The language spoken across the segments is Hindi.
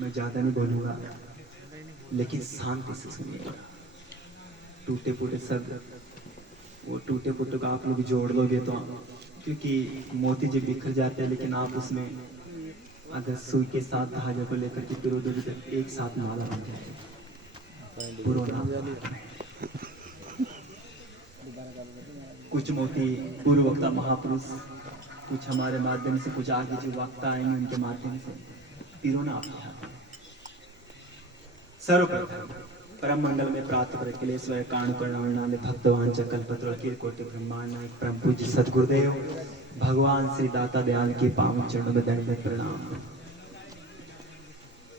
मैं ज्यादा नहीं बोलूंगा, लेकिन शांति से सुनिएगा। टूटे फूटे शब्द, वो टूटे फूटे का आप लोग जोड़ लोगे तो, क्योंकि मोती जब बिखर जाते हैं लेकिन आप उसमें अगर सुई के साथ धागे को लेकर के पिरोगे तो एक साथ माला बन जाएगा। पुरोना कुछ मोती पूर्व वक्ता महापुरुष, कुछ हमारे माध्यम से, कुछ आगे जो वक्ता आएंगे उनके माध्यम से पिरोना आप सर्वप्रथम परम मंडल में प्राप्त प्रकलेश्वर कांड करणाले भक्तवान कल्पतरु अखिल कोटि ब्रह्मांड नायक परम पूज्य सद्गुरुदेव भगवान श्री दाता दयाल के पावन चरणों में दंडवत प्रणाम।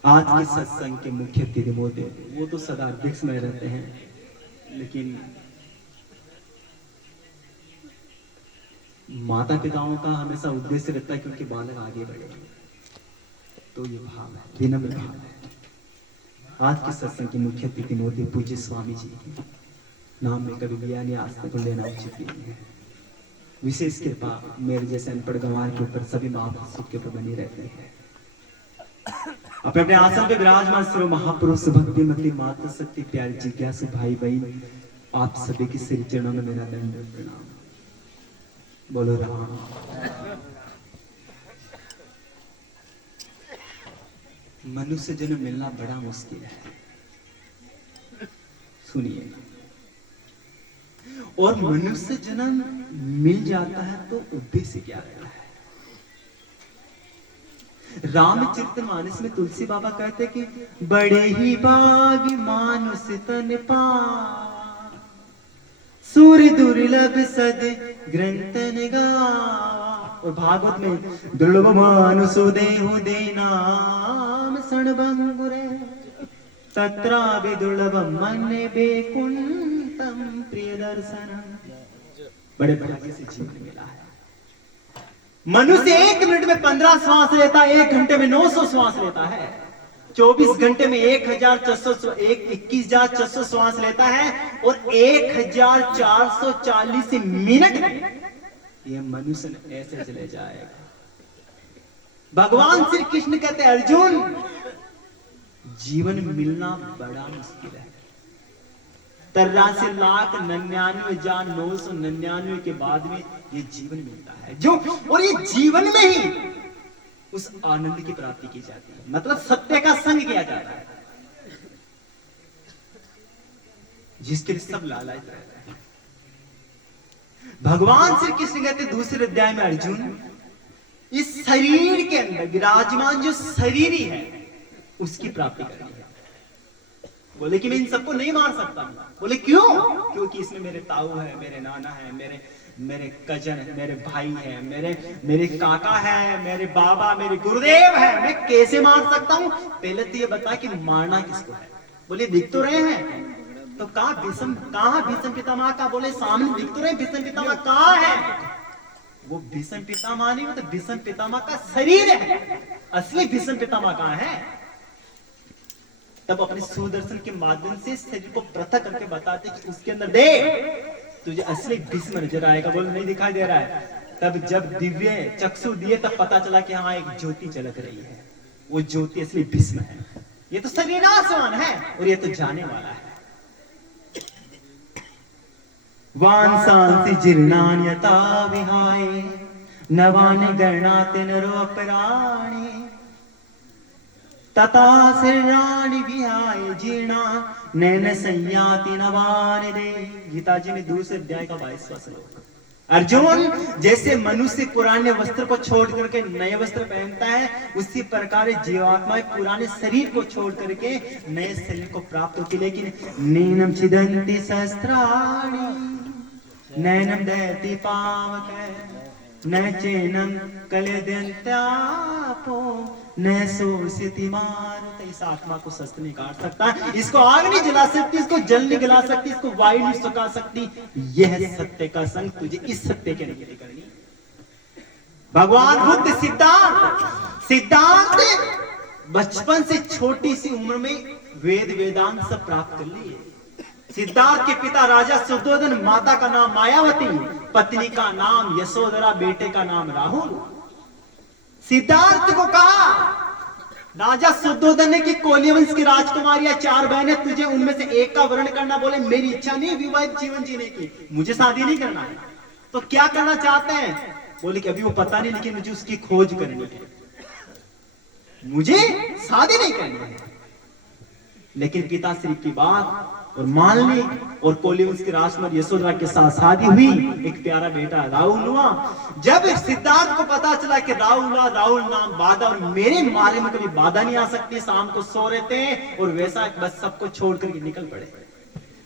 आज के सत्संग के मुख्य अतिथि मोदी वो तो सदा वृक्ष में रहते हैं, लेकिन माता पिताओं का हमेशा उद्देश्य रहता है क्योंकि बालक आगे बढ़े, तो ये भाव है, विनम्र भाव है। आज के सत्संग के मुख्य अतिथि मोदी पूज्य स्वामी जी के नाम में कभी लिया नहीं, आज तक लेना उचित नहीं है। विशेष कृपा मेरे जैसे अनपढ़ गंवार के ऊपर सभी महापुरुषों के ऊपर बनी रहते हैं। अपने अपने आसन पे विराजमान सर्व महापुरुष भक्तिमती माता शक्ति प्यारी जिज्ञासु भाई बहन, आप सभी के श्री चरणों में मेरा दंडवत प्रणाम। बोलो राम। मनुष्य जन्म मिलना बड़ा मुश्किल है, सुनिए। और मनुष्य जन्म मिल जाता है तो उद्देश्य क्या रहता है? रामचरितमानस में तुलसी बाबा कहते कि बड़े ही बाग मानुष तन पा, सूर्य दुर्लभ सद ग्रंथन गा। और भागवत में दुर्लभ मानुषो देहु दे नाम सणभंगुरे तत्रा विदुर्लभम मन बेकुंतम प्रिय दर्शन। बड़े भाग्य से जीवन मिला है। मनुष्य 1 मिनट में 15 श्वास लेता है, 1 घंटे में 900 श्वास लेता है, 24 घंटे में 21,400 श्वास लेता है, और 1,440 मिनट में ये मनुष्य ऐसे चले जाएगा। भगवान श्री कृष्ण कहते हैं अर्जुन, जीवन मिलना बड़ा मुश्किल है। 83,99,999 के बाद में ये जीवन मिलता है जो, और ये जीवन में ही उस आनंद की प्राप्ति की जाती है, मतलब सत्य का संग किया जाता है, जिसके लिए सब लालायित रहते हैं। भगवान श्री कृष्ण कहते दूसरे अध्याय में अर्जुन, इस शरीर के अंदर विराजमान जो शरीर है उसकी प्राप्ति करनी है। बोले कि मैं इन सबको नहीं मार सकता। बोले क्यों? क्योंकि इसमें मेरे ताऊ है, मेरे नाना है, मेरे कजन है, मेरे भाई है, मेरे काका है, मेरे बाबा, मेरे गुरुदेव है, मैं कैसे मार सकता हूं? पहले तो ये बता कि मारना किसको है। बोले दिख तो रहे हैं, तो कहां भीष्म पितामह का? बोले सामने दिख तो रहे भीष्म पितामह कहां है? वो भीष्म पितामह नहीं, मतलब भीष्म पितामह का शरीर है, असली भीष्म पितामह कहां है? तब अपने सुदर्शन के माध्यम से शरीर को पृथक करके बताते कि उसके अंदर देख तुझे असली भीष्म नजर आएगा। बोल नहीं दिखाई दे रहा है। तब जब दिव्य चक्षु दिए तब पता चला कि हाँ एक ज्योति चलक रही है, वो ज्योति असली भीष्म है। ये तो शरीर आसमान है और ये तो जाने वाला है। वांसांसि जीर्णान्यथा विहाय नवानि गणाति नरोपराणि तथा शरीराणि विहाय जीर्णा नैन संयाति नवानि दे। गीता जी में दूसरे अध्याय का 22वां श्लोक। अर्जुन, जैसे मनुष्य पुराने वस्त्र को छोड़ करके नए वस्त्र पहनता है, उसी प्रकार जीवात्मा पुराने शरीर को छोड़ करके नए शरीर को प्राप्त होती। लेकिन नैनम छिदन्ति सहस्राणि नैनम दहति पावक न चैनम कलेदन्त्यापो न सोषिति मारुत। इस आत्मा को शस्त्र नहीं काट सकता, इसको आग नहीं जला सकती, इसको जल नहीं गला सकती, इसको वायु नहीं सुखा सकती। यह सत्य का संग तुझे इस सत्य के नहीं करनी। भगवान बुद्ध सिद्धांत बचपन से छोटी सी उम्र में वेद वेदांत सब प्राप्त कर लिए। सिद्धार्थ के पिता राजा सुद्धोधन, माता का नाम मायावती, पत्नी का नाम यशोधरा, बेटे का नाम राहुल। सिद्धार्थ को कहा राजा शुद्धोधन ने कि कोली वंश की राजकुमारी या 4 बहनें, तुझे उनमें से एक का वर्ण करना। बोले मेरी इच्छा नहीं विवाहित जीवन जीने की, मुझे शादी नहीं करना है। तो क्या करना चाहते हैं? बोले कि अभी वो पता नहीं, लेकिन मुझे उसकी खोज करनी है, मुझे शादी नहीं करनी है। लेकिन पिताश्री की बात और मान ली, और कोली वंश की राजकुमारी यशोधरा के साथ शादी हुई। एक प्यारा बेटा राहुल हुआ। जब सिद्धार्थ को पता चला कि राहुल नाम बाधा, और मेरे मारे में कभी बाधा नहीं आ सकती, शाम को सो रहे थे और वैसा बस सबको छोड़ करके निकल पड़े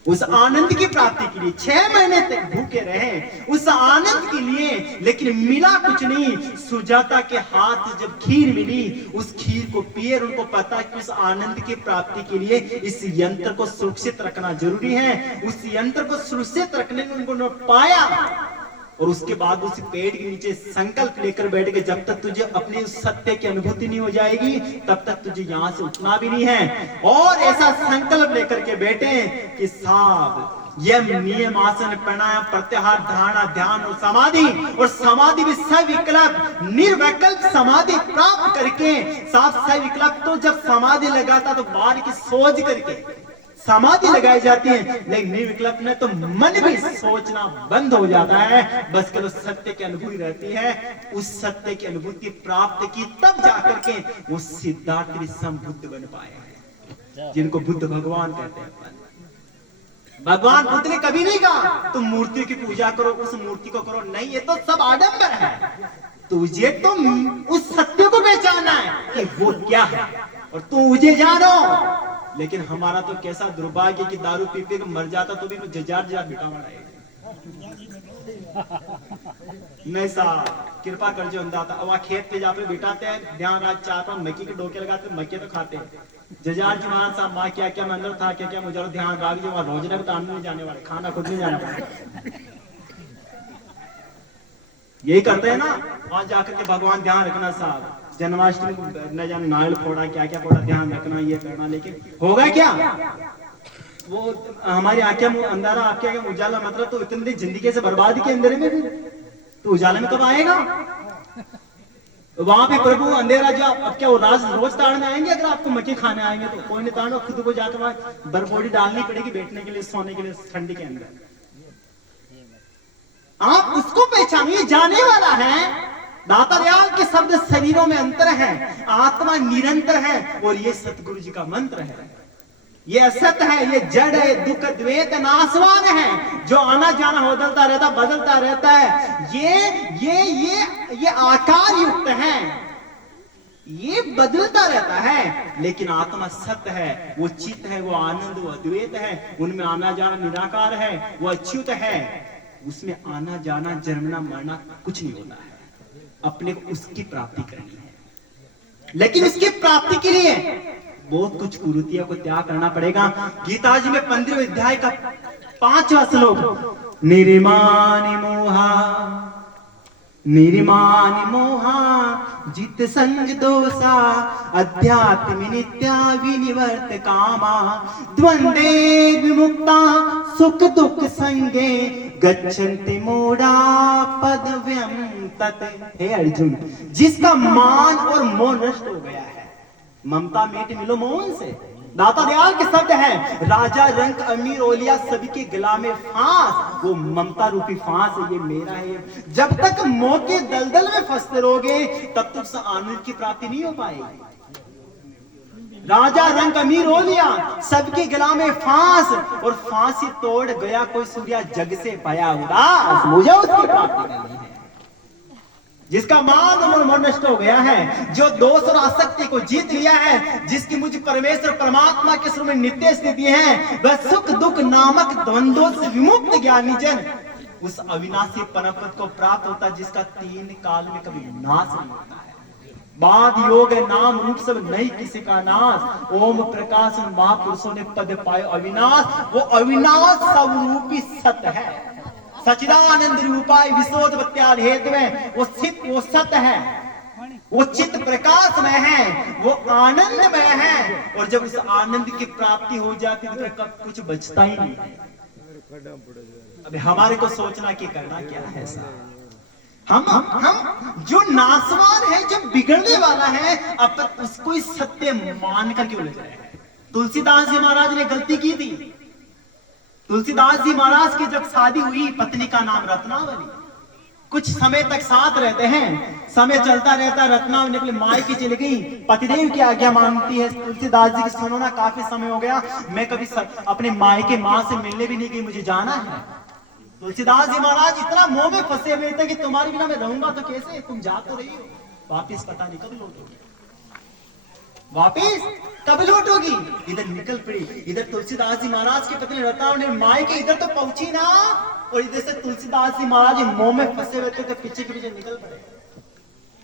उस आनंद की प्राप्ति के लिए। 6 महीने तक भूखे रहे उस आनंद के लिए, लेकिन मिला कुछ नहीं। सुजाता के हाथ जब खीर मिली, उस खीर को पिए, उनको पता कि उस आनंद की प्राप्ति के लिए इस यंत्र को सुरक्षित रखना जरूरी है। उस यंत्र को सुरक्षित रखने में उनको पाया, और उसके बाद उस पेड़ के नीचे संकल्प लेकर बैठ गए, जब तक तुझे अपनी उस सत्य की अनुभूति नहीं हो जाएगी तब तक तुझे यहां से उठना भी नहीं है। और ऐसा संकल्प लेकर के बैठे कि साहब यम नियम आसन प्राणायाम प्रत्याहार धारणा ध्यान और समाधि भी सविकल्प निर्विकल्प समाधि प्राप्त करके, साफ सविकल्प तो जब समाधि लगाता तो बाहर की सोच करके समाधि लगाई जाती है, लेकिन निर्विकल्प में तो मन भी सोचना बंद हो जाता है। बस केवल सत्य की अनुभूति रहती है। उस सत्य की अनुभूति प्राप्त की तब जाकर के वो सिद्धार्थ बुद्ध बन पाए हैं, जिनको बुद्ध भगवान कहते हैं। भगवान बुद्ध ने कभी नहीं कहा तुम मूर्ति की पूजा करो, उस मूर्ति को करो, नहीं, ये तो सब आडंबर है। तुझे तो उस सत्य को पहचानना है कि वो क्या है, और तू मुझे जानो। लेकिन हमारा तो कैसा दुर्भाग्य कि दारू पी पी के मर जाता तो भी जजार बिठा बनाएगा। नहीं साहब कृपा कर जो अंदाता, अब खेत पे जाते बिठाते हैं, ध्यान रात 4-5 मक्की के डोके लगाते, मक्के तो खाते हैं। जजार जी महाराज साहब माँ क्या क्या मंदिर था, क्या क्या मुझे ध्यान राख जो वहां रोज तो आने नहीं जाने वाले, खाना खुद नहीं जाने वाले। यही करते हैं ना, वहां जाकर के भगवान ध्यान रखना साहब, जन्माष्टमी को न जाने नारियल फोड़ा, क्या क्या फोड़ा, ध्यान रखना, ये करना। लेकिन होगा क्या? वो हमारी आंखें अंधारा, आपके आगे उजाला, मतलब तो इतनी जिंदगी से बर्बादी के अंधेरे में भी तो उजाला में कब आएगा? वहां पे प्रभु अंधेरा जो अब क्या वो रोज ताड़ने आएंगे? अगर आपको मक्के खाने आएंगे तो कोई नहीं ताड़ो, खुद को जाकर वहां बरबोड़ी डालनी पड़ेगी बैठने के लिए, सोने के लिए ठंडी के अंदर। आप उसको पहचानिए, जाने वाला है। दाता दयाल के शब्द शरीरों में अंतर है, आत्मा निरंतर है, और ये सतगुरु जी का मंत्र है। ये असत है, ये जड़ है, दुख द्वैत नाशवान है, जो आना जाना बदलता रहता बदलता रहता है। ये आकार युक्त है, ये बदलता रहता है, लेकिन आत्मा सत्य है, वो चित्त है, वो आनंद, वो अद्वैत है। उनमें आना जाना निराकार है, वो अच्युत है। उसमें आना जाना जन्मना मरना कुछ नहीं होता है। अपने को उसकी प्राप्ति करनी है, लेकिन उसकी प्राप्ति के लिए बहुत कुछ कुरीतियों को त्याग करना पड़ेगा। गीता जी में 15वें अध्याय का 5वां श्लोक, निर्माण मोहा जित संग दोषा अध्यात्म नित्या विनिवर्त कामा द्वंद्वे विमुक्ता सुख दुख संगे गच्छन्ति मूढ़ा पदव्यम तत्। हे अर्जुन, जिसका मान और मोह नष्ट हो गया है, ममता मेट मिलो मोहन से। दाता दयाल के शब्द है, राजा रंक अमीर ओलिया सभी के गला में फांस, वो ममता रूपी फांस है, ये मेरा है। जब तक मोह के दलदल में फंसते रहोगे तब तक आनंद की प्राप्ति नहीं हो पाएगी। राजा रंग अमीर हो लिया, सबके गला में फांस, और फांसी तोड़ गया कोई सूर्या जग से पाया उदास, मुझे उसकी प्राप्ति करनी है। जिसका मान और मन नष्ट हो गया है, जो दोष और आसक्ति को जीत लिया है, जिसकी मुझ परमेश्वर परमात्मा के स्वरूप में नित्य स्थिति है, वह सुख दुख नामक द्वंद्वों से विमुक्त ज्ञानी जन उस अविनाशी परमपद को प्राप्त होता है, जिसका 3 काल में कभी नाश नहीं होता है। बाद योग नाम रूप सब नहीं किसी का नाश, ओम प्रकाश महापुरुषों ने पद पाए अविनाश। वो अविनाश सब रूपी सत्य है, सचिदानंद रूपाय विशोधवत्याल हेतु है, वो सत्य है, वो चित्त प्रकाश में है, वो आनंद में है। और जब उस आनंद की प्राप्ति हो जाती है तो कुछ बचता ही नहीं है। अभी हमारे को सोचना कि करना क्या है साहब। हम जो नासवान है, जो बिगड़ने वाला है, अब उसको इस सत्य मान कर क्यों ले जाए? तुलसीदास जी महाराज ने गलती की थी। तुलसीदास जी महाराज की जब शादी हुई, पत्नी का नाम रत्नावली। कुछ समय तक साथ रहते हैं, समय चलता रहता, रत्नावली अपने माई की चली गई, पतिदेव की आज्ञा मांगती है, तुलसीदास जी की सुनो ना, काफी समय हो गया, मैं कभी अपने माई के माँ से मिलने भी नहीं गई, मुझे जाना है। तुलसीदास जी महाराज इतना मोह में फंसे हुए थे कि तुम्हारे बिना मैं रहूंगा तो कैसे, तुम जा तो रही हो, वापिस पता नहीं कब लौटोगी, वापिस कब लौटोगी। इधर निकल पड़ी, इधर तुलसीदास जी महाराज की पत्नी रत्नावली माई के इधर तो पहुंची ना, और इधर से तुलसीदास जी महाराज मोह में फंसे हुए थे, तो पीछे के पीछे निकल पड़े।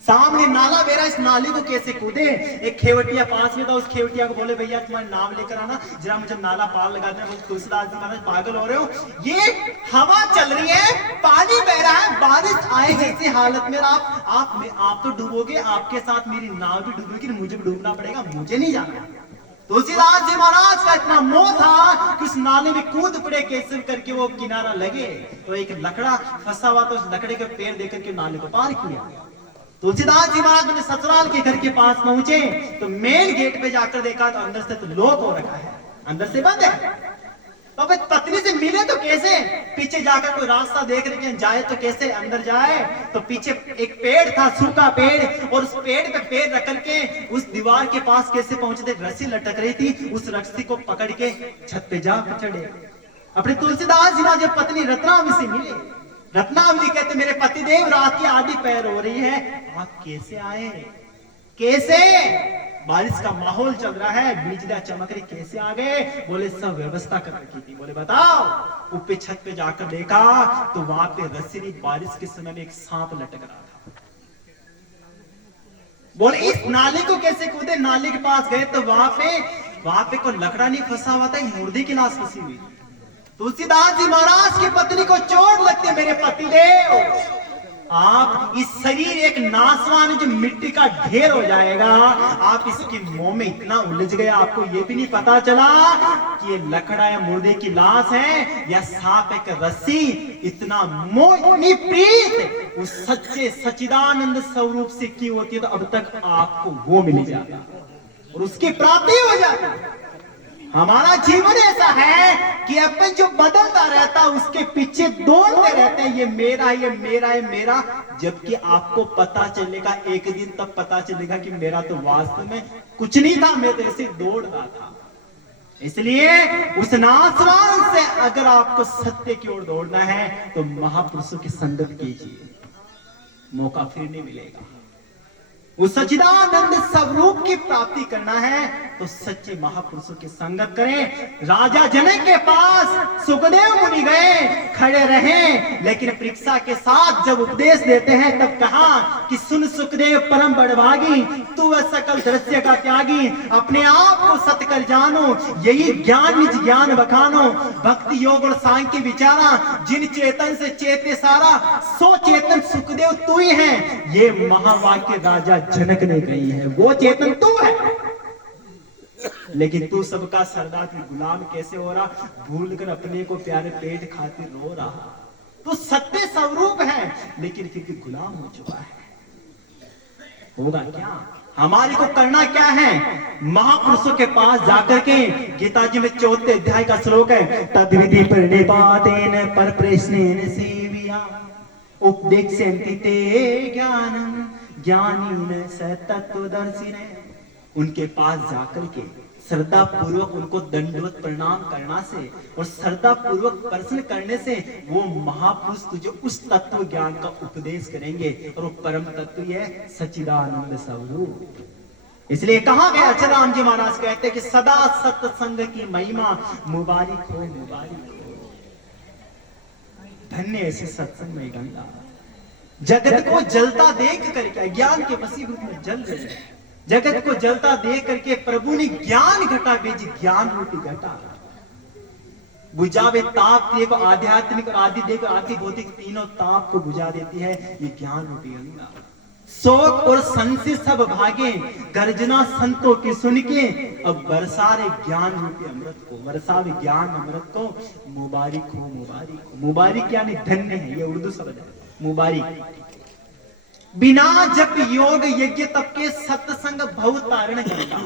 सामने नाला बेरा, इस नाली को कैसे कूदे। एक खेवटिया पास में था, उस खेवटिया को बोले भैया तुम्हारा नाम लेकर आना, जरा मुझे नाला पार लगा देना। बोले तुलसीदास जी महाराज पागल हो रहे हो, ये हवा चल रही है, पानी बह रहा है, बारिश आए जैसी हालत में आप तो डूबोगे, आपके साथ मेरी नाव भी डूबेगी, मुझे भी डूबना पड़ेगा, मुझे नहीं जाना। तुलसीदास जी महाराज का इतना मोह था कि उस नाले में कूद पड़े, कैसे करके वो किनारा लगे, तो एक लकड़ा फंसा हुआ, तो उस लकड़े के पैर देकर के नाले को पार किया। तुलसीदास जी महाराज अपने ससुराल के घर के पास पहुंचे, तो मेन गेट पे जाकर देखा तो अंदर से तो लॉक हो रखा है, अंदर से बंद है। तो अब पत्नी से मिले तो कैसे, पीछे जाकर कोई रास्ता देख रहे जाए तो कैसे अंदर जाए। तो पीछे एक पेड़ था, सूखा पेड़, और उस पेड़ पे पैर रख करके उस दीवार के पास कैसे पहुंचे थे, रस्सी लटक रही थी, उस रस्सी को पकड़ के छत पे जा चढ़े। अपने तुलसीदास जी महाराज पत्नी रत्नावली से मिले। रत्नावली कहते मेरे पतिदेव रात की आधी पैर हो रही है, आप कैसे आए, कैसे, बारिश का माहौल चल रहा है, बिजलियां चमक रही, कैसे आ गए। बोले सब व्यवस्था कर रखी थी। बोले बताओ। ऊपर छत पे जाकर देखा तो वहां पे रस्सी, बारिश के समय में एक सांप लटक रहा था। बोले इस नाले को कैसे कूदे। नाले के पास गए तो वहां पे कोई लकड़ा नहीं फंसा हुआ था, मुर्दे की लाश फंसी हुई। तुलसीदास जी महाराज की पत्नी को चोट लगती, मेरे पतिदेव आप इस शरीर एक नासवान जो मिट्टी का ढेर हो जाएगा, आप इसकी मोह में इतना उलझ गए, आपको ये भी नहीं पता चला कि ये लकड़ा या मुर्दे की लाश है या सांप एक रस्सी। इतना मोह, इतनी प्रीत उस सच्चे सच्चिदानंद स्वरूप से की होती है, तो अब तक आपको वो मिल जाता और उसकी प्राप्ति हो जाती। हमारा जीवन ऐसा है कि अपन जो बदलता रहता है उसके पीछे दौड़ते रहते हैं, ये मेरा है, ये मेरा है, मेरा, जबकि आपको पता चलेगा एक दिन तब पता चलेगा कि मेरा तो वास्तव में कुछ नहीं था, मैं तो ऐसे दौड़ रहा था। इसलिए उस नासवान से अगर आपको सत्य की ओर दौड़ना है तो महापुरुषों की संगत कीजिए, मौका फिर नहीं मिलेगा। उस सच्चिदानंद स्वरूप की प्राप्ति करना है तो सच्चे महापुरुषों की संगत करें। राजा जनक के पास सुखदेव मुनि गए, खड़े रहे, लेकिन परीक्षा के साथ जब उपदेश देते हैं तब कहा कि सुन सुखदेव परम बड़भागी, तू सकल दृश्य का त्यागी, अपने आप को सत्य कर जानो, यही ज्ञान निज ज्ञान बखानो, भक्ति योग और सांख्य विचारा, जिन चेतन से चेते सारा, सो चेतन सुखदेव तू ही है। ये महावाक्य राजा जनक ने कही है, वो चेतन तू है, लेकिन तू सबका सरदार की गुलाम कैसे हो रहा, भूलकर अपने को प्यारे पेट खातिर रो रहा। तू सत्य स्वरूप है लेकिन फिर भी गुलाम हो चुका है। होगा क्या, हमारे को करना क्या है, महापुरुषों के पास जाकर के, गीता जी में 4 अध्याय का श्लोक है, तद्विधि प्रणिपातेन पर प्रश्नेन सेविया उपदेक्ष्यन्ति ते ज्ञानम् ज्ञानीन स तत्वदर्शिने। उनके पास जाकर के श्रद्धा पूर्वक उनको दंडवत प्रणाम करना से और श्रद्धा पूर्वक प्रश्न करने से वो महापुरुष तुझे उस तत्व ज्ञान का उपदेश करेंगे, और वो परम तत्व है सच्चिदानंद स्वरूप। इसलिए कहा गया, अचराम जी महाराज कहते कि सदा सत्संग की महिमा, मुबारक हो मुबारक हो, धन्य ऐसे सत्संग में गंगा। जगत को जलता देख करके ज्ञान के वसीभूत में जल रहे, जगत को जलता देख करके प्रभु ने ज्ञान घटा भेजी, ज्ञान रूपी घटा बुझावे ताप देव, आध्यात्मिक और आदि देव आदि भौतिक तीनों ताप को बुझा देती है ये ज्ञान रूपी गंगा। शोक और संशय सब भागे, गर्जना संतों की सुन के, अब बरसा रे ज्ञान रूपी अमृत को, बरसा रे ज्ञान अमृत को, मुबारक हो मुबारक हो। मुबारक यानी धन्य है, ये उर्दू शब्द है मुबारक। बिना जप योग यज्ञ तप के सत्संग भव तारण करता।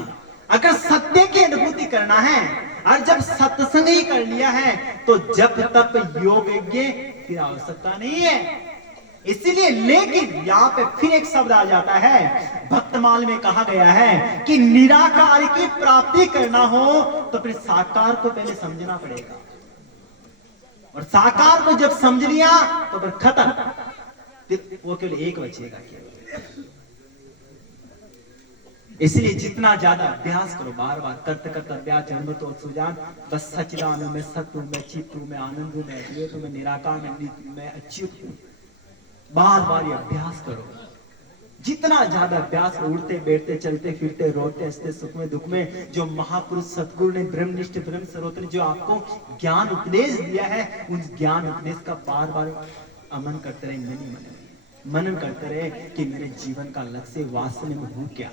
अगर सत्य की अनुभूति करना है और जब सत्संग ही कर लिया है तो जप तप योग यज्ञ फिर आवश्यकता नहीं है। इसलिए लेकिन यहां पे फिर एक शब्द आ जाता है, भक्तमाल में कहा गया है कि निराकार की प्राप्ति करना हो तो फिर साकार को पहले समझना पड़ेगा, और साकार को जब समझ लिया तो फिर खत्म, फिर वो केवल एक बचेगा केवल। इसलिए जितना ज्यादा अभ्यास करो, बार बार करते करते अभ्यास जन्म तो सुजान, बस सच्चिदानंद में, सत्य में, चित्त में, आनंद में, अद्वैत में, निराकार में, अच्युत में, बार बार ये अभ्यास करो। जितना ज्यादा अभ्यास, उड़ते बैठते चलते फिरते रोते हंसते सुख में दुख में, जो महापुरुष सतगुरु ने ब्रह्मनिष्ठ ब्रह्म सर्वोत्तम ने जो आपको ज्ञान उपदेश दिया है, उस ज्ञान उपदेश का बार बार अमन करते रहे, मनन करते रहे कि मेरे जीवन का लक्ष्य वास्तव में हूं क्या।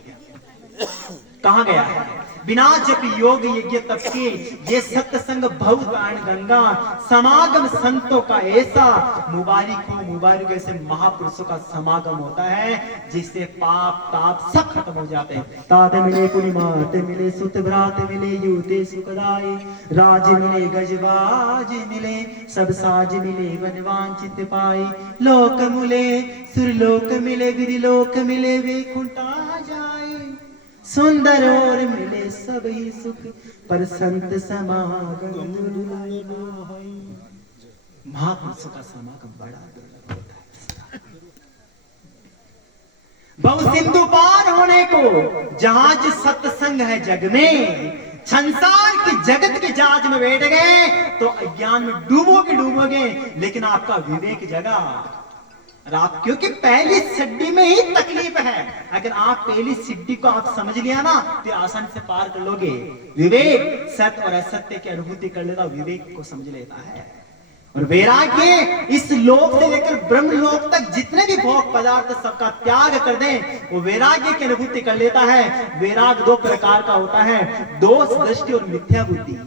कहा गया है बिना जप योग यज्ञ तप के ये सत्संग भव तारण गंगा, समागम संतों का ऐसा, मुबारक हो मुबारक, ऐसे महापुरुषों का समागम होता है जिससे पाप ताप सब खत्म हो जाते हैं। तात मिले पुनिमात मिले सुत भ्रात मिले यूते सुखदाई, राज मिले गजबाज मिले सब साज मिले वनवांचित पाई, लोक मिले सुरलोक मिले विदिलोक मिले वैकुंठा जाए, सुंदर और मिले सब ही सुख पर संत समागम। महापुरुषों का समागम बड़ा दुर्लभ होता है। बहु सिंधु पार होने को जहाज सत्संग है जग में, संसार की जगत की जहाज में बैठ गए तो अज्ञान में डूबोगे, लेकिन आपका विवेक जगा। आप क्योंकि पहली सिड्डी में ही तकलीफ है, अगर आप पहली सिड्डी को आप समझ लिया ना तो आसानी से पार कर लोगे। विवेक सत्य और असत्य की अनुभूति कर लेता, विवेक को समझ लेता है। और वैराग्य इस लोक से लेकर ब्रह्म लोक तक जितने भी भोग पदार्थ सबका त्याग कर दें, वो वैराग्य की अनुभूति कर लेता है। वैराग दो प्रकार का होता है, दोष दृष्टि और मिथ्या बुद्धि।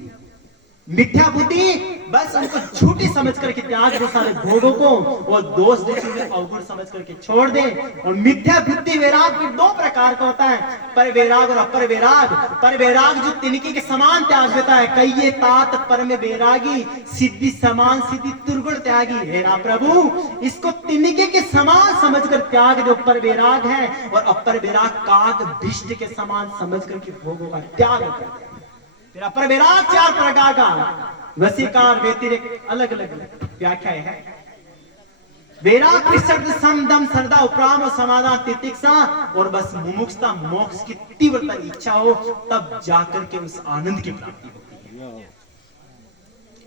मिथ्या बुद्धि बस उनको झूठी समझ करके त्याग दे सारे भोगों को, वो दोष दृष्टि में अवगुण समझ करके छोड़ दे। और मिथ्या बुद्धि वैराग फिर दो प्रकार का होता है, पर वैराग और अपर वैराग। पर वैराग जो तिनके के समान त्याग देता है, कहिए तात पर में वैरागी, सिद्धि समान सिद्धि दुर्गुण त्यागी। हेरा प्रभु, इसको तिनके के समान समझकर त्याग दो, पर वैराग है। और अपर वैराग काग भिष्ट के समान समझ करके भोगों का त्याग कर दे। तेरा पर वैराग चार प्रकार का, वसीकार व्यतिरिक्त अलग अलग व्याख्या है। वैराग शब्द समदम श्रद्धा उपराम और समाधान तितिक्षा, और बस मुमुक्षुता मोक्ष की तीव्रता इच्छा हो, तब जाकर के उस आनंद की प्राप्ति होती है।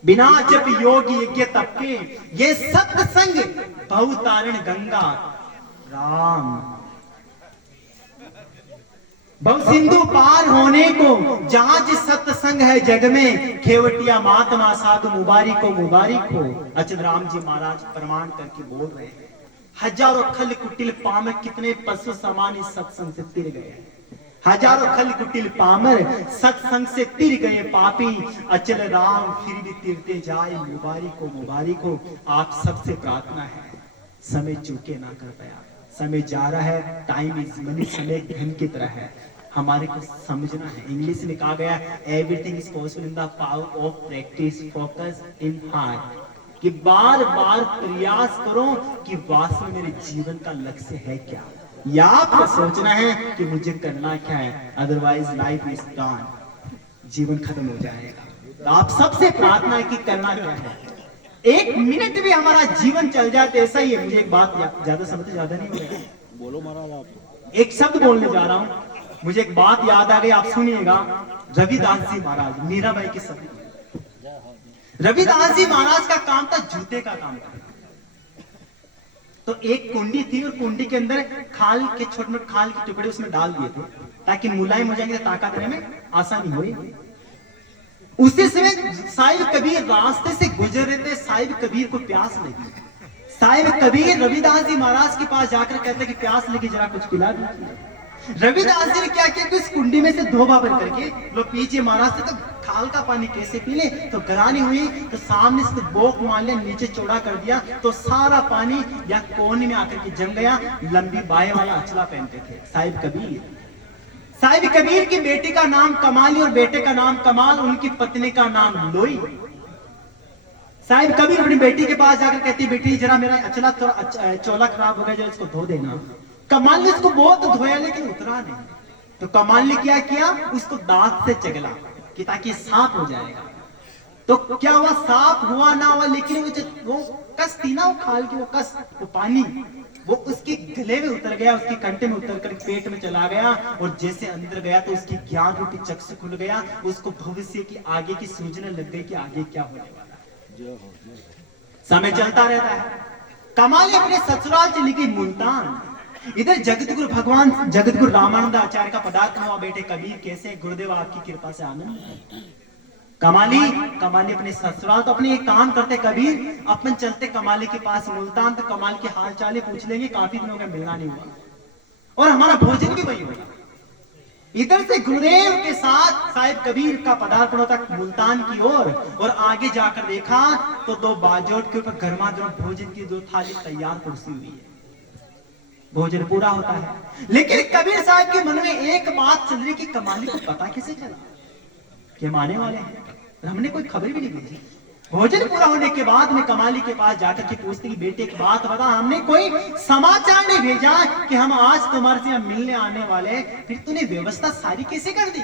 बिना जप योग यज्ञ तप के ये सत्संग भव तारण गंगा, राम बहु सिंधु पार होने को जहाज सत्संग है जग में, खेवटिया महात्मा साधु मुबारक हो। अचल राम जी महाराज प्रमाण करके बोल रहे हैं, हजारों खल कुटिल पामर कितने पशु समान इस सत्संग से तिर गए। हजारों खल कुटिल पामर सत्संग से तिर गए पापी, अचल राम फिर भी तिरते जाए, मुबारक हो। आप सबसे प्रार्थना है, समय चूके ना कर पाया, समय जा रहा है, टाइम इज मनी, समय धन की तरह है, हमारे को समझना है। इंग्लिश में कहा गया everything is possible in the power of practice, focus in heart, कि बार बार प्रयास करो कि वास्तव में मेरे जीवन का लक्ष्य है क्या, या आपको सोचना है कि मुझे करना क्या है, अदरवाइज लाइफ इज डन, जीवन खत्म हो जाएगा। तो आप सबसे प्रार्थना है कि करना क्या है। एक मिनट भी हमारा जीवन चल जाए तो ऐसा ही है। मुझे एक बात ज्यादा समझ ज्यादा नहीं बोलेगा, बोलो महाराज। आप एक शब्द बोलने जा रहा हूं, मुझे एक बात याद आ गई, आप सुनिएगा। रविदास जी महाराज, मीराबाई के सभी। रविदास जी महाराज का काम था जूते का काम था। तो एक कुंडी थी और कुंडी के अंदर खाल के छोटे मोटे खाल के टुकड़े उसमें डाल दिए थे ताकि मुलायम हो जाएंगे, ताकत देने में आसानी हो। उसी समय साहिब कबीर रास्ते से गुजर रहे थे, साहिब कबीर को प्यास लगी। साहिब कबीर रविदास जी महाराज के पास जाकर कहते कि प्यास लगी, जरा कुछ पिला दीजिए। रविदास जी ने क्या किया कि उस कुंडी में से धोबा भर करके लो पीछे महाराज से, तो खाल का पानी कैसे पी ले। तो करानी हुई तो सामने से बोक मार लिया, नीचे चौड़ा कर दिया, तो सारा पानी या कोने में आकर के जम गया। लंबी बाएं वाला अचला पहनते थे साहिब कबीर। साहिब कबीर की बेटी का नाम कमाली और बेटे का नाम कमाल, उनकी पत्नी का नाम लोई। साहिब कबीर अपनी बेटी के पास जाकर कहती, बेटी जरा मेरा अचला चोला खराब हो गया, जरा इसको धो देना। कमाल ने इसको बहुत धोया लेकिन उतरा नहीं। तो कमाल ने क्या किया, उसको दांत से चगला कि ताकि साफ हो जाएगा। तो क्या हुआ, साफ हुआ ना हुआ, लेकिन वो कस थी ना, वो खाल की वो कस, वो पानी वो उसके गले में उतर गया, उसके कंठे में उतर कर पेट में चला गया, और जैसे अंदर गया तो उसकी ज्ञान रूपी चक्षु खुल गया। उसको भविष्य की आगे की सूझने लग गई कि आगे क्या होने वाला है। समय चलता रहता है। कमाल अपने ससुराल चली गई मुल्तान। इधर जगतगुरु भगवान जगतगुरु रामानंद आचार्य का पदार्थ हुआ। बेटे कबीर कैसे, गुरुदेव आपकी कृपा से आनंद। कमाली अपने ससुराल, तो अपने एक काम करते कबीर, अपन चलते कमाली के पास मुल्तान, तो कमाल के हाल चाल पूछ लेंगे, काफी दिनों का मिलना नहीं हुआ, और हमारा भोजन भी वही होगा। इधर से गुरुदेव के साथ साहिब कबीर का पदार्पण होता मुल्तान की ओर, और आगे जाकर देखा तो दो बाजोट के ऊपर गर्मा गर्म भोजन की दो थाली तैयार परोसी हुई है। भोजन पूरा होता है, लेकिन कबीर साहब के मन में एक बात चल रही कि कमाली को पता कैसे चला कि हम आने वाले हैं, हमने कोई खबर भी नहीं भेजी। भोजन पूरा होने के बाद में कमाली के पास जाकर के पूछते कि बेटे एक बात बता, हमने कोई समाचार नहीं भेजा कि हम आज तुम्हारे से मिलने आने वाले, फिर तूने व्यवस्था सारी कैसे कर दी,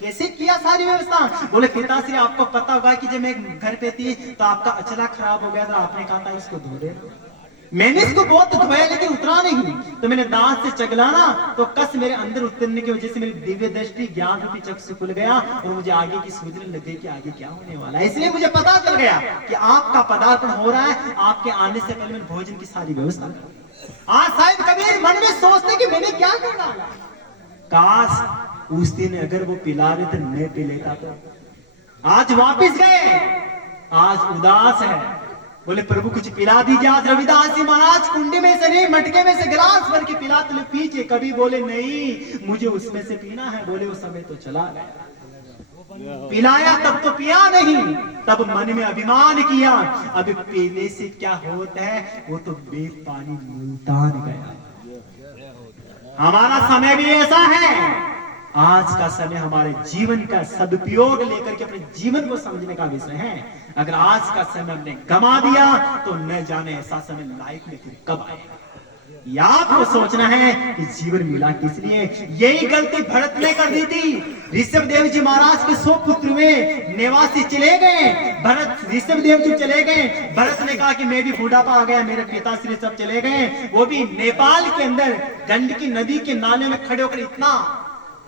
कैसे किया सारी व्यवस्था? बोले पिताश्री आपको पता होगा कि जब मैं घर पे थी तो आपका अचला खराब हो गया था, आपने कहा था इसको धो देना। मैंने इसको बहुत धोया लेकिन उतरा नहीं, तो मैंने दांत से चगलाना तो कस मेरे अंदर उतरने की वजह से मेरी दिव्य दृष्टि ज्ञान रूपी चक्षु खुल गया, और मुझे आगे की सूझने लग गई कि आगे क्या होने वाला है। इसलिए मुझे पता चल गया कि आपका पदार्पण हो रहा है, आपके आने से पहले मैंने भोजन की सारी व्यवस्था कर। आज साहिब कबीर मन में सोचते कि मैंने क्या कर डाला, काश उस दिन अगर वो पिला रहे थे मैं पी लेता। तो आज वापिस गए, आज उदास है। बोले प्रभु कुछ पिला दीजिए। आज रविदास जी महाराज कुंडी में से नहीं, मटके में से गिलास भर के पिला तो पीजिए। कभी बोले नहीं मुझे उसमें से पीना है। बोले वो समय तो चला गया, पिलाया तब तो पिया नहीं, तब मन में अभिमान किया। अभी पीने से क्या होता है, वो तो बेत पानी मुल्तान गया। हमारा समय भी ऐसा है। आज का समय हमारे जीवन का सदुपयोग लेकर के अपने जीवन को समझने का विषय है। अगर आज का समय हमने गमा दिया तो न जाने ऐसा समय लाइफ में फिर कब आएगा। या आपको सोचना है कि जीवन मिला किस लिए। यही गलती भरत ने कर दी थी। ऋषभ देव जी महाराज के 100 पुत्र में नेवासी चले गए, भरत ऋषभ देव जी चले गए। भरत ने कहा कि मैं भी बुढ़ापा आ गया, मेरे पिताश्री सब चले गए। वो भी नेपाल के अंदर गंडकी नदी के नाले में खड़े होकर इतना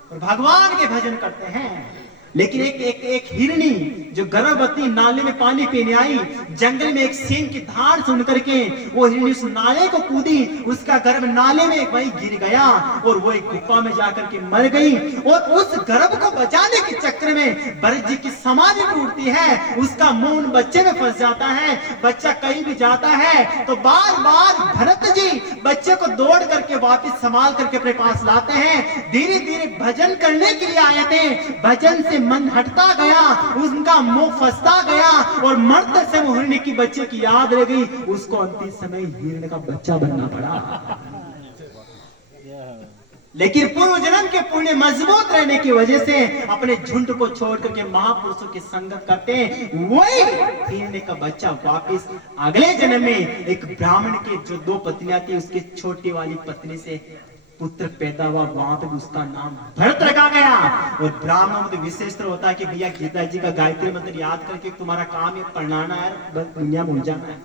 और भगवान के भजन करते हैं। लेकिन एक हिरणी जो गर्भवती नाले में पानी पीने आई, जंगल में एक सिंह की धार सुन करके वो हिरणी उस नाले को कूदी, उसका गर्भ नाले में वही गिर गया और वो एक गुफा में जाकर के मर गई। और उस गर्भ को बचाने के चक्कर में भरत जी की समाधि टूटती है, उसका मुंह बच्चे में फंस जाता है। बच्चा कहीं भी जाता है तो बार बार भरत जी बच्चे को दौड़ करके वापस संभाल करके अपने पास लाते हैं। धीरे धीरे भजन करने के लिए आए थे, भजन से मन हटता गया, उनका मुंह फंसता गया और मरते से हिरणी की बच्चे की याद रह गई। उसको अंतिम समय हिरणी का बच्चा बनना पड़ा। लेकिन पूर्व जन्म के पुण्य मजबूत रहने की वजह से अपने झुंड को छोड़ करके महापुरुषों की संगत करते हैं। वही हिरणी का बच्चा वापिस अगले जन्म में एक ब्राह्मण के जो 2 पत्नियां थी, उसके छोटी वाली पत्नी से पुत्र पैदा हुआ। वहां पे उसका नाम भरत रखा गया। और ब्राह्मणों में तो विशेष होता है कि भैया गीता जी का गायत्री मंत्र याद करके तुम्हारा काम है पढ़ाना है, बस दुनिया में जाना है।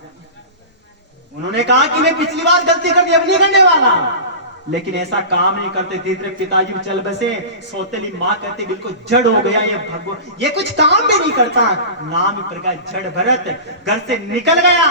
उन्होंने कहा कि मैं पिछली बार गलती कर दी, अब नहीं करने वाला। लेकिन ऐसा काम नहीं करते। धीरे धीरे पिताजी भी चल बसे। सौतेली माँ कहती बिल्कुल जड़ हो गया ये भगवान, ये कुछ काम भी नहीं करता। नाम प्रकार जड़ भरत घर से निकल गया।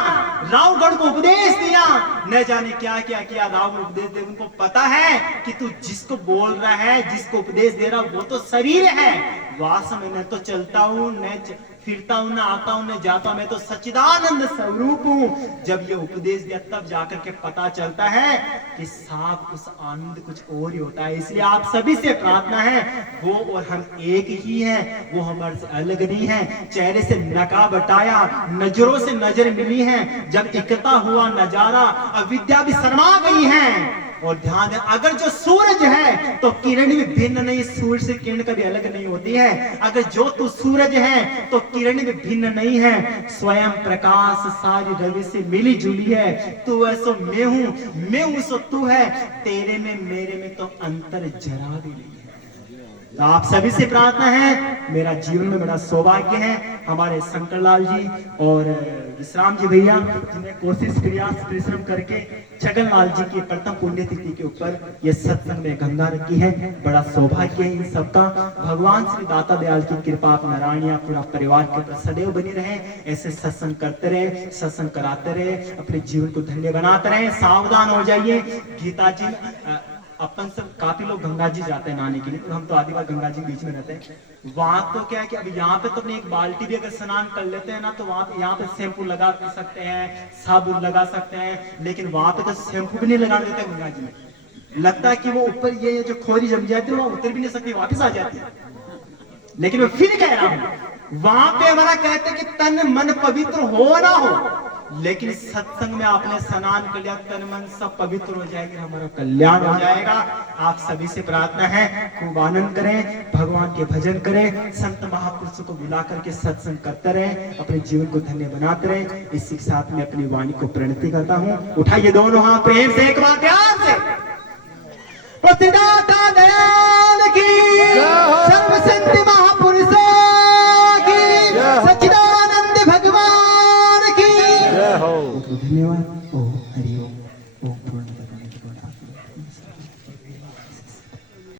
रावगढ़ को उपदेश दिया, न जाने क्या क्या किया। रावगढ़ उपदेश दे, उनको पता है कि तू जिसको बोल रहा है, जिसको उपदेश दे रहा वो तो शरीर है, वास्तव में न तो चलता हूं न फिरता हूं ना आता हूं ना जाता हूं, मैं तो सच्चिदानंद स्वरूप हूं। जब ये उपदेश दिया तब जाकर के पता चलता है कि साफ उस आनंद कुछ और ही होता है। इसलिए आप सभी से प्रार्थना है, वो और हम एक ही हैं, वो हमारे से अलग नहीं है। चेहरे से नकाब हटाया, नजरों से नजर मिली है, जब इकट्ठा हुआ नजारा अविद्या भी शर्मा गई है। और ध्यान दें, अगर जो सूरज है तो किरण भी भिन्न नहीं, सूरज से किरण कभी अलग नहीं होती है। अगर जो तू सूरज है तो किरण भी भिन्न नहीं है। स्वयं प्रकाश सारी रवि से मिली जुली है। तू ऐसो मैं हूं, मैं हूं सो तू है, तेरे में मेरे में तो अंतर जरा भी नहीं है। तो आप सभी से प्रार्थना है, मेरा जीवन में बड़ा सौभाग्य है, हमारे शंकरलाल जी और विश्राम जी भैया जिन्हें कोशिश किया परिश्रम करके छगनलाल जी की प्रथम पुण्यतिथि के ऊपर ये सत्संग में गंगा रखी है। बड़ा सौभाग्य है इन सबका। भगवान श्री दाता दयाल की कृपा आप नारायणिया पूरा परिवार के ऊपर सदैव बनी रहे। ऐसे सत्संग करते रहे, सत्संग कराते रहे, अपने जीवन को धन्य बनाते रहे। सावधान हो जाइए, गीता जी अपन सब काफी लोग गंगा जी जाते हैं नहाने के लिए, तो हम तो आधी बार गंगा जी के बीच में रहते हैं। वहां तो क्या है कि अब यहाँ पे तो अपनी एक बाल्टी भी अगर स्नान कर लेते हैं ना, तो वहां पे यहाँ पे शैम्पू लगा सकते हैं, साबुन लगा सकते हैं, लेकिन वहां पे तो शैम्पू भी नहीं लगा देते गंगा जी में। लगता है कि वो ऊपर ये जो खोरी जम जाती है वो उतर भी नहीं सकती, वापिस आ जाती है। लेकिन मैं फिर कह रहा हूं, वहां पे हमारा कहते कि तन मन पवित्र हो ना हो, लेकिन सत्संग में आपने स्नान कर लिया, तन मन सब पवित्र हो जाएगा, हमारा कल्याण हो जाएगा। आप सभी से प्रार्थना है, खूब आनंद करें, भगवान के भजन करें, संत महापुरुषों को बुला करके सत्संग करते रहें, अपने जीवन को धन्य बनाते रहें। इसी के साथ में अपनी वाणी को प्रणति करता हूं। उठाइए दोनों हाथ प्रेम से एक बार प्यार से।